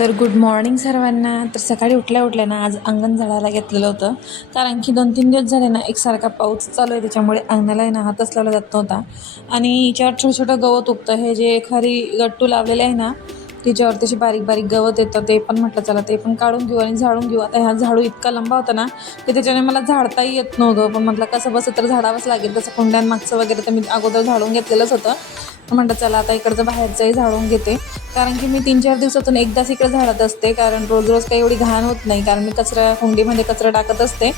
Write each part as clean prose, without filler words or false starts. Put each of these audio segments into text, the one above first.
तर good morning सर्वांना. तर सकाळी उठल्या ना आज अंगण झाडायला घेतलेलं होतं, कारण की 2-3 दिवस झाले ना एकसारखा पाऊस चालू आहे, त्याच्यामुळे अंगणाला आहे ना हातच लावला जात नव्हता. आणि हिच्यावर छोटं छोटं गवत उगतं, हे जे खरी गट्टू लावलेले आहे ना तिच्यावर तशी बारीक बारीक गवत येतं, ते पण म्हटलं चला ते पण काढून घेऊ आणि झाडून घेऊ. आता ह्या झाडू इतका लंबा होता ना की त्याच्याने मला झाडताही येत नव्हतं, पण म्हटलं कसं बसं तर झाडावंच लागेल. तसं कुंड्यांमागचं वगैरे तर मी अगोदर झाडून घेतलेलंच होतं, पण म्हटलं चला आता इकडचं बाहेरचंही झाडून घेते, कारण की मी 3-4 दिवसातून एकदाच इकडे झाडत असते, कारण रोज रोज काही एवढी घाण होत नाही, कारण मी कुंडीमध्ये कचरा टाकत असते.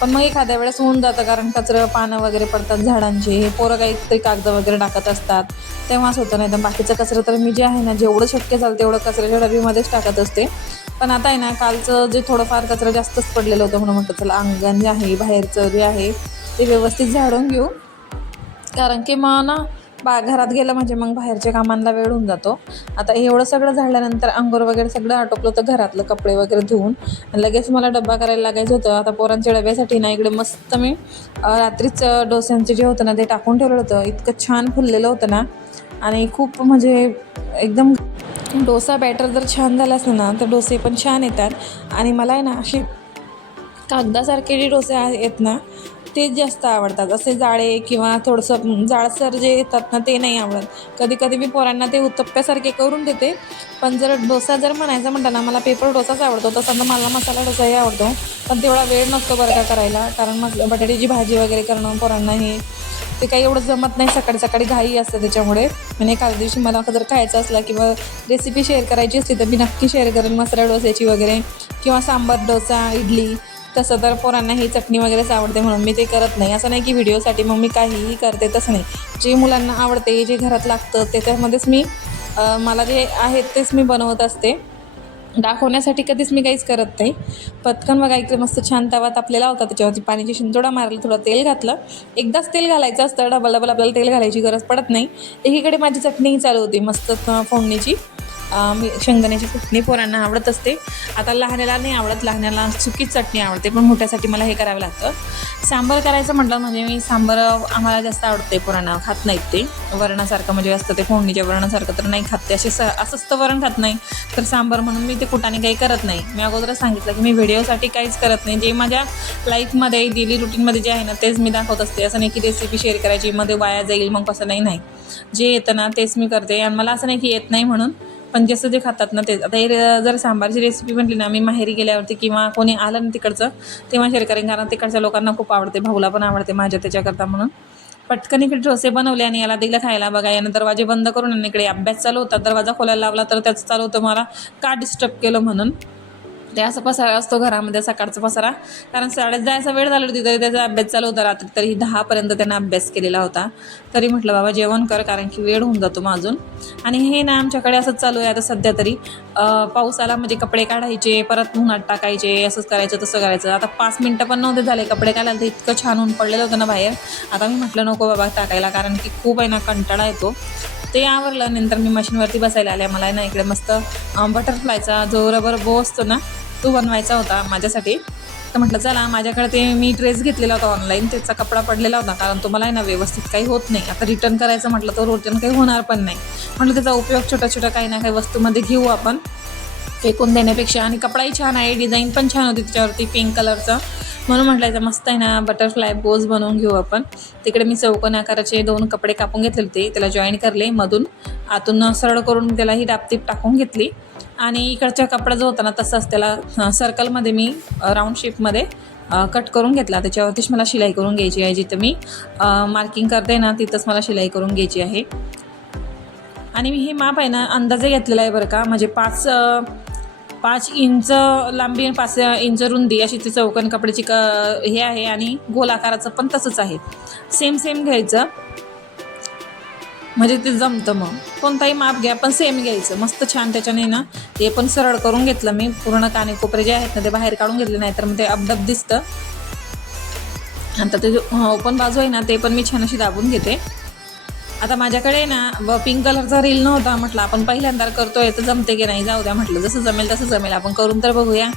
पण मग एखाद्या वेळेस होऊन जातं, कारण कचरं पानं वगैरे पडतात झाडांचे, हे पोरं काहीतरी कागद वगैरे टाकत असतात तेव्हाच होतं. नाही तर बाकीचं कचरं तर मी जे आहे ना जेवढं शक्य झालं तेवढं कचऱ्याच्या डबीमध्येच टाकत असते. पण आता आहे ना कालचं जे थोडंफार कचरं जास्तच पडलेलं होतं, म्हणून म्हटलं चला अंगण जे आहे बाहेरचं जे आहे ते व्यवस्थित झाडून घेऊ, कारण की मग ना घरात गेलं म्हणजे मग बाहेरच्या कामांना वेळ होऊन जातो. आता एवढं सगळं झाल्यानंतर अंघोळ वगैरे सगळं आटोपलं होतं, घरातलं कपडे वगैरे धुवून लगेच मला डब्बा करायला लागायचं होतं. आता पोरांच्या डब्यासाठी ना इकडे मस्त मी रात्रीच डोस्यांचे जे होतं ना ते टाकून ठेवलेलं होतं. इतकं छान फुललेलं होतं ना, आणि खूप म्हणजे एकदम डोसा बॅटर जर छान झाला असेल ना तर डोसे पण छान येतात. आणि मला आहे ना असे कागदासारखे जे डोसे आहेत ना तेच जास्त आवडतात. असे जाळे किंवा थोडंसं जाडसर जे येतात ना ते नाही आवडत. कधी कधी मी पोरांना ते उत्तप्प्यासारखे करून देते, पण जर डोसा जर म्हणायचं म्हटलं ना मला पेपर डोसाच आवडतो, तसं तर मला मसाला डोसाही आवडतो, पण तेवढा वेळ नसतो बरं का करायला, कारण बटाट्याची भाजी वगैरे करणं पोरांना हे ते काही एवढं जमत नाही. सकाळी सकाळी घाई असते त्याच्यामुळे. आणि एखाद्या दिवशी मला जर खायचं असला किंवा रेसिपी शेअर करायची असली तर मी नक्की शेअर करेन मसाला डोस्याची वगैरे, किंवा सांबार डोसा, इडली. तसं तर पोरांना ही चटणी वगैरेच आवडते म्हणून मी ते करत नाही. असं नाही की व्हिडिओसाठी मग मी काहीही करते, तसं नाही. जे मुलांना आवडते, जे घरात लागतं त्याच्यामध्येच मी मला जे आहेत तेच मी बनवत असते. दाखवण्यासाठी कधीच मी काहीच करत नाही. पटकन बघा इकडे मस्त छान तवा तापलेला होता, त्याच्यावरती पाण्याची शिंतोडा मारला, थोडं तेल घातलं. एकदाच तेल घालायचं असतं, डबल डबल आपल्याला तेल घालायची गरज पडत नाही. एकीकडे माझी चटणीही चालू होती मस्त फोडणीची. मी शेंगदाण्याची चटणी पोरांना आवडत असते. आता लहान्याला नाही आवडत, लहान्याला सुकीच चटणी आवडते, पण मोठ्यासाठी मला हे करावं लागतं. सांबार करायचं म्हटलं म्हणजे मी सांबार आम्हाला जास्त आवडते, पोरांना खात नाहीत ते वरणासारखं, म्हणजे असतं ते फोडणीच्या वरणासारखं तर नाही खात ते, असंच तर वरण खात नाही. तर सांबार म्हणून मी ते कुटाने काही करत नाही. मी अगोदरच सांगितलं की मी व्हिडिओसाठी काहीच करत नाही. जे माझ्या लाईफमध्ये डेली रुटीनमध्ये जे आहे ना तेच मी दाखवत असते. असं नाही की रेसिपी शेअर करायची मध्ये वाया जाईल मग कसं नाही. जे येतं ना तेच मी करते, आणि मला असं नाही की येत नाही म्हणून, पण जसं जे खातात ना तेच. आता हे जर सांबारची रेसिपी म्हटली ना, मी माहेरी गेल्यावरती किंवा कोणी आलं ना तिकडचं तेव्हा शेअर करेन, कारण तिकडच्या लोकांना खूप आवडते, भाऊला पण आवडते माझ्या त्याच्याकरता. म्हणून पटकन इकडे डोसे बनवले आणि याला दिलं खायला. बघा यानं दरवाजे बंद करून, आणि इकडे अभ्यास चालू होता, दरवाजा खोलायला लावला तर त्याचं चालू होतं मला का डिस्टर्ब केलं म्हणून. ते असं पसारा असतो घरामध्ये, सकाळचा पसारा, कारण शाळेत जायचा वेळ झाला होती तरी त्याचा अभ्यास चालू होता. रात्री तरी 10पर्यंत त्यानं अभ्यास केलेला होता. तरी म्हटलं बाबा जेवण कर, कारण की वेळ होऊन जातो मग अजून. आणि हे ना आमच्याकडे असंच चालू आहे आता सध्या तरी. पाऊस आला म्हणजे कपडे काढायचे, परत उन्हात टाकायचे, असंच करायचं तसं करायचं. आता 5 मिनटं पण नव्हते झाले कपडे काढायला, तर इतकं छान ऊन पडलेलं होतं ना बाहेर. आता मी म्हटलं नको बाबा टाकायला, कारण की खूप आहे ना कंटाळा येतो. ते आवरलं, नंतर मी मशीनवरती बसायला आल्या. मला ना इकडे मस्त बटरफ्लायचा जो रबर बो असतो ना तो बनवायचा होता माझ्यासाठी. तर म्हटलं चला, माझ्याकडे ते मी ड्रेस घेतलेला होता ऑनलाईन, त्याचा कपडा पडलेला होता, कारण तो मला आहे ना व्यवस्थित काही होत नाही. आता रिटर्न करायचं म्हटलं तर रिटर्न काही होणार पण नाही. म्हटलं त्याचा उपयोग छोट्या छोट्या काही ना काही वस्तूमध्ये घेऊ आपण, फेकून देण्यापेक्षा. आणि कपडाही छान आहे, डिझाईन पण छान होती त्याच्यावरती पिंक कलरचं, म्हणून म्हटलं मस्त आहे ना बटरफ्लाय बोज बनवून घेऊ आपण. तिकडे मी चौकोनी आकाराचे 2 कपडे कापून घेतले होते, त्याला जॉईन करले मधून, आतून सरळ करून त्यालाही डापटीप टाकून घेतली. आणि इकडचा कपडा जो होता ना तसाच त्याला सर्कलमध्ये मी राऊंड शेपमध्ये कट करून घेतला. त्याच्यावरतीच मला शिलाई करून घ्यायची आहे, जिथं मी मार्किंग करते ना तिथंच मला शिलाई करून घ्यायची आहे. आणि मी हे माप आहे ना अंदाजे घेतलेला आहे बरं का, म्हणजे 5 इंच लांबी आणि 5 इंच रुंदी अशी ती चौकोन कपड्याची हे आहे. आणि गोल आकाराचं पण तसंच आहे, सेम घ्यायचं म्हणजे ते जमतं. मग कोणताही माप घ्या पण सेम घ्यायचं, मस्त छान. त्याच्याने ना ते पण सरळ करून घेतलं मी, पूर्ण काने कोपरे जे आहेत ना ते बाहेर काढून घेतले, नाही तर मग ते अपडप दिसतं. आता ते ओपन बाजू आहे ना ते पण मी छान अशी दाबून घेते. आता माझ्याकडे ना पिंक कलरचा रील नव्हता, म्हटलं आपण पहिल्यांदा करतोय तर जमते की नाही, जाऊ द्या म्हटलं, जसं जमेल तसं जमेल, आपण करून तर बघूया.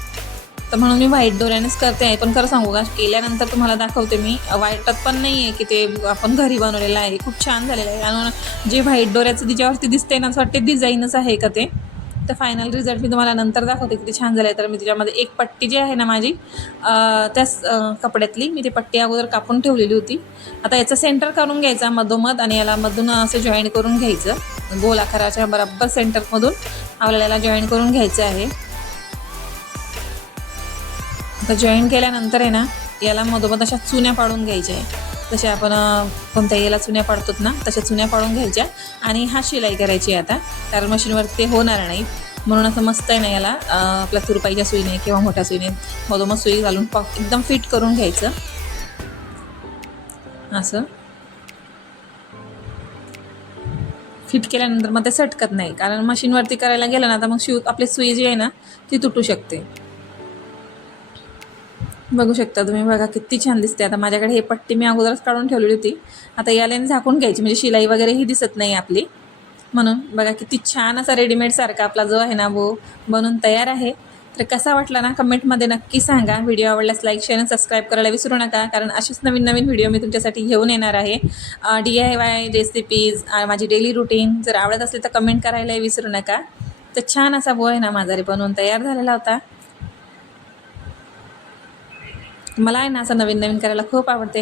तर म्हणून मी व्हाईट दोऱ्यानेच करते आहे. पण खरं सांगू का, केल्यानंतर तुम्हाला दाखवते मी, वाईटत पण नाही आहे की ते आपण घरी बनवलेलं आहे, खूप छान झालेलं आहे. आणि जे व्हाईट दोऱ्याचं तिच्यावरती दिसते ना असं वाटते डिझाईनच आहे का ते. तर फायनल रिझल्ट मी तुम्हाला नंतर दाखवते किती छान झालं आहे. तर मी त्याच्यामध्ये एक पट्टी जी आहे ना माझी त्याच कपड्यातली मी ती पट्टी अगोदर कापून ठेवलेली होती. आता याचं सेंटर करून घ्यायचा मधोमध आणि याला मधून असं जॉईन करून घ्यायचं. गोल आकाराच्या बरोबर सेंटरमधून आपल्याला याला जॉईन करून घ्यायचं आहे. आता जॉईन केल्यानंतर आहे ना याला मधोमध अशा चुन्या पाडून घ्यायच्या आहे. तसे आपण कोणत्या याला चुन्या पाडतोत ना तशा चुन्या पाडून घ्यायच्या आणि हा शिलाई करायची आता, कारण मशीनवर ते होणार नाही. म्हणून असं मस्त आहे ना याला आपल्या तुरपाईच्या सुईने किंवा मोठ्या सुईने मधोमध सुई घालून एकदम फिट करून घ्यायचं. असं फिट केल्यानंतर मग ते सटकत नाही, कारण मशीनवरती करायला गेलं ना तर मग आपली सुई जी आहे ना ती तुटू शकते. बघू शकता तुम्ही, बघा किती छान दिसते. आता माझ्याकडे हे पट्टी मी अगोदरच काढून ठेवलेली होती. आता याला झाकून घ्यायची म्हणजे शिलाई वगैरेही दिसत नाही आपली. म्हणून बघा किती छान असा रेडीमेड सारखा आपला जो आहे ना वो बनून तयार आहे. तर कसा वाटला ना कमेंटमध्ये नक्की सांगा. व्हिडिओ आवडल्यास लाईक शेअर आणि सबस्क्राईब करायला विसरू नका, कारण अशीच नवीन नवीन व्हिडिओ मी तुमच्यासाठी घेऊन येणार आहे. DIY रेसिपीज, माझी डेली रुटीन जर आवडत असली तर कमेंट करायलाही विसरू नका. तर छान असा वो आहे ना माझा बनवून तयार झालेला होता. मला आहे ना असं नवीन नवीन करायला खूप आवडते.